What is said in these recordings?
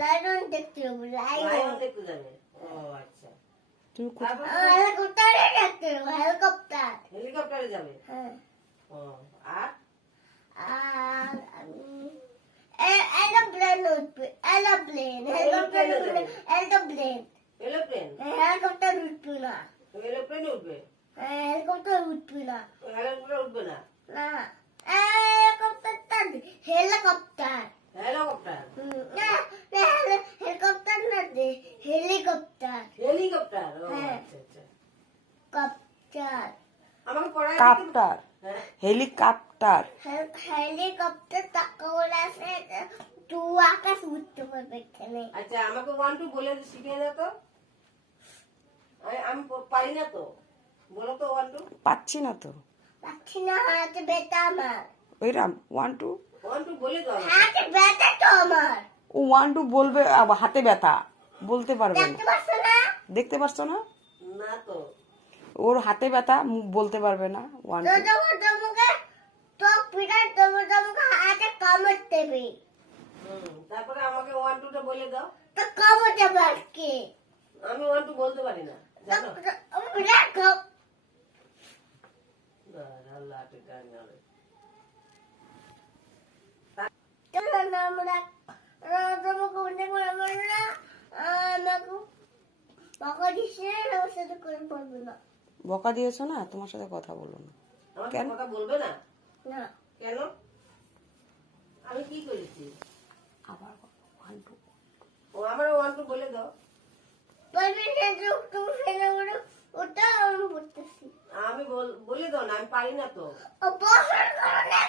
Lion দেখতে যাবো, lion দেখতে যাবে। ও আচ্ছা। তুমি তারপর হেলিকপ্টারে দেখতে যাবো, হেলিকপ্টার। হেলিকপ্টারে যাবে। হ্যাঁ। ও আর আর এরোপ্লেন উঠবে, এরোপ্লেন, হেলিকপ্টার উঠবে, এরোপ্লেন। এরোপ্লেন। হেলিকপ্টার উঠবে না, এরোপ্লেনে উঠবে। হেলিকপ্টার উঠবে না, হেলিকপ্টার উঠবে না। না হেলিকপ্টার, হেলিকপ্টার। হেলিকপ্টার। না হেলিকপ্টার না, হেলিকপ্টার, হেলিকপ্টার। ও হ্যাঁ। আচ্ছা আচ্ছা। কপ্টার। আমাকে পড়ায় কাপ্টার, হ্যাঁ। হেলিকপ্টার। হেলিকপ্টার টাকা বলে আছে, তুই আকাশ উঠতে পারবে এখানে। আচ্ছা আমাকে 1 2 বলে শিখিয়ে দাও তো। আমি পারি না তো, বলো তো 1 2। পাচ্ছি না তো। পাচ্ছি না, হাতে ব্যথা আমার, ওইরাম 1 2। 1 2 বলে দাও। হাতে ব্যথা তো আমার। ও 1 2 বলবে, আবার হাতে ব্যথা বলতে পারবে না। দেখতে পাচ্ছ না? দেখতে পাচ্ছ না? না তো। ওর হাতে ব্যথা, মুখ বলতে পারবে না। 1 2। তোমাকে তো পিটার, তোমাকে হাতে কামড় দেবে। তারপরে আমাকে 1 2 টা বলে দাও। তো কামড় দেবে আজকে। আমি 1 2 বলতে পারি না, জানো। বিরাট কাম। আল্লাহ টিকান যাবে। আমরা তোমাকে অনেক বড় না, আমাকে বকা দিচ্ছে, আমার সাথে করে বলবো না। বকা দিয়েছো না, তোমার সাথে কথা বলবো না। আমাকে কেন? কথা বলবে না না কেন? আমি কি করেছি? আবার 1 2। ও আমার 1 2 বলে দাও। বলবি না, তুমি ফেলে ওটা, ওটা আমি বলতেছি। আমি বলে দাও না, আমি পারি না তো। ও বসে করো না,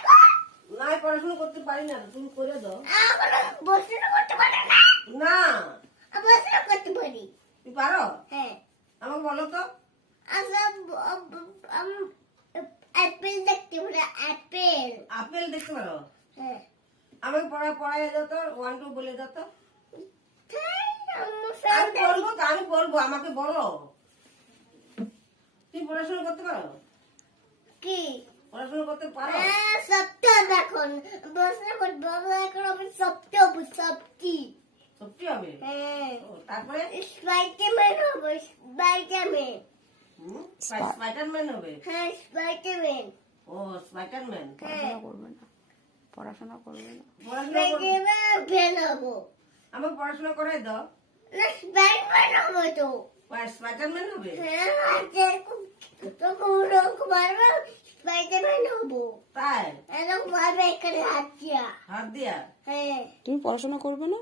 না আমি পড়াশোনা করতে পারি না, তুমি করে দাও। বসে করতে পারে না, না বসে করতে পারি। তুমি পারো? হ্যাঁ। আমাকে বলো তো। আচ্ছা, অ্যাপেল দেখতে পারে, অ্যাপেল। আপেল দেখতে পারো? হ্যাঁ। আমাকে পড়াই দাও তো, 1 2 বলে দাও তো। আমার আমি বলবো তো, আমি বলবো, আমাকে বলো। তুমি পড়াশোনা করতে পারো? কি? পড়াশোনা করতে পারো? সপ্তাহ দেখুন, বসে করবো, এখন আমি সপ্তাহ, সপ্তি। সত্যি হবে? হ্যাঁ। ও, তারপরে স্পাইডারম্যান হবে, স্পাইডারম্যান। স্পাইডারম্যান হবে? হ্যাঁ, স্পাইডারম্যান। ও স্পাইডারম্যান। হ্যাঁ, পড়াশোনা করবে না, পড়াশোনা করবে না। পড়াশোনা স্পাইডারম্যান ফেল হবো। আমাকে পড়াশোনা করাই দাও। না, স্পাইডারম্যান হবে তো। স্পাইডারম্যান হবে? হ্যাঁ, তো মারবে, স্পাইডারম্যান হবো। তাই? এরকম মারবে এখানে হাত দিয়া। হাত দিয়া? হ্যাঁ। তুমি পড়াশোনা করবে না?